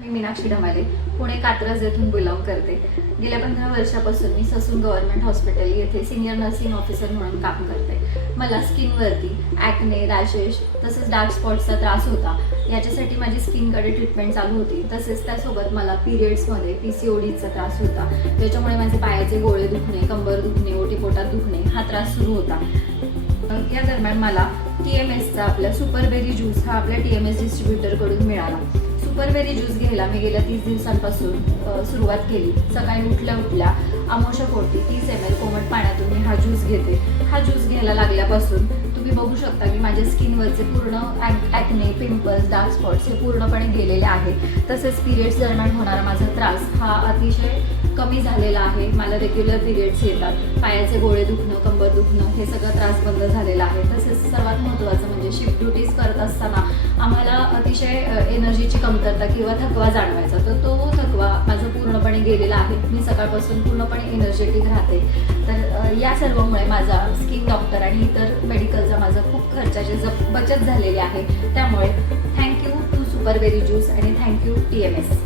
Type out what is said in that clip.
मी मीनाक्षी ढमाले, पुणे कात्रज येथून बिलॉंग करते. गेल्या 15 वर्षापासून मी ससून गव्हर्नमेंट हॉस्पिटल येथे सिनियर नर्सिंग ऑफिसर म्हणून काम करते. मला स्किनवरती ॲक्ने, रॅशेस तसेच डार्क स्पॉट्सचा त्रास होता. याच्यासाठी माझी स्किनकडे ट्रीटमेंट चालू होती. तसेच त्यासोबत मला पिरियड्समध्ये PCODचा त्रास होता. त्याच्यामुळे माझे पायाचे गोळे दुखणे, कंबर दुखणे, ओटीपोटात दुखणे हा त्रास सुरू होता. या दरम्यान मला TMSचा आपला सुपरबेरी ज्यूस हा आपल्या TMS डिस्ट्रीब्युटरकडून मिळाला. सुपरबेरी ज्यूस घ्यायला मी गेल्या 30 दिवसांपासून सुरुवात केली. सकाळी उठल्या आमोशापोटी 30 ml कोमट पाण्यातून मी हा ज्यूस घेते. हा ज्यूस घ्यायला लागल्यापासून तुम्ही बघू शकता की माझ्या स्किनवरचे पूर्ण ॲक्ने, पिंपल्स, डार्क स्पॉट्स हे पूर्णपणे गेलेले आहेत. तसेच पिरियड्स दरम्यान होणारा माझा त्रास हा अतिशय कमी झालेला आहे. मला रेग्युलर पिरियड्स येतात. पायाचे गोळे दुखणं, कंबर दुखणं हे सगळं त्रास बंद झालेला आहे. तसेच सर्वात महत्त्वाचं म्हणजे शिफ्ट ड्युटीज करत असताना आम्हाला अतिशय एनर्जीची कमतरता किंवा थकवा जाणवायचा, तर तो थकवा माझा पूर्णपणे गेलेला आहे. मी सकाळपासून पूर्णपणे एनर्जेटिक राहते. तर या सर्वामुळे माझा स्किन डॉक्टर आणि इतर मेडिकलचा माझा खूप खर्चाची बचत झालेली आहे. त्यामुळे थँक्यू टू सुपरबेरी ज्यूस आणि थँक्यू TMS.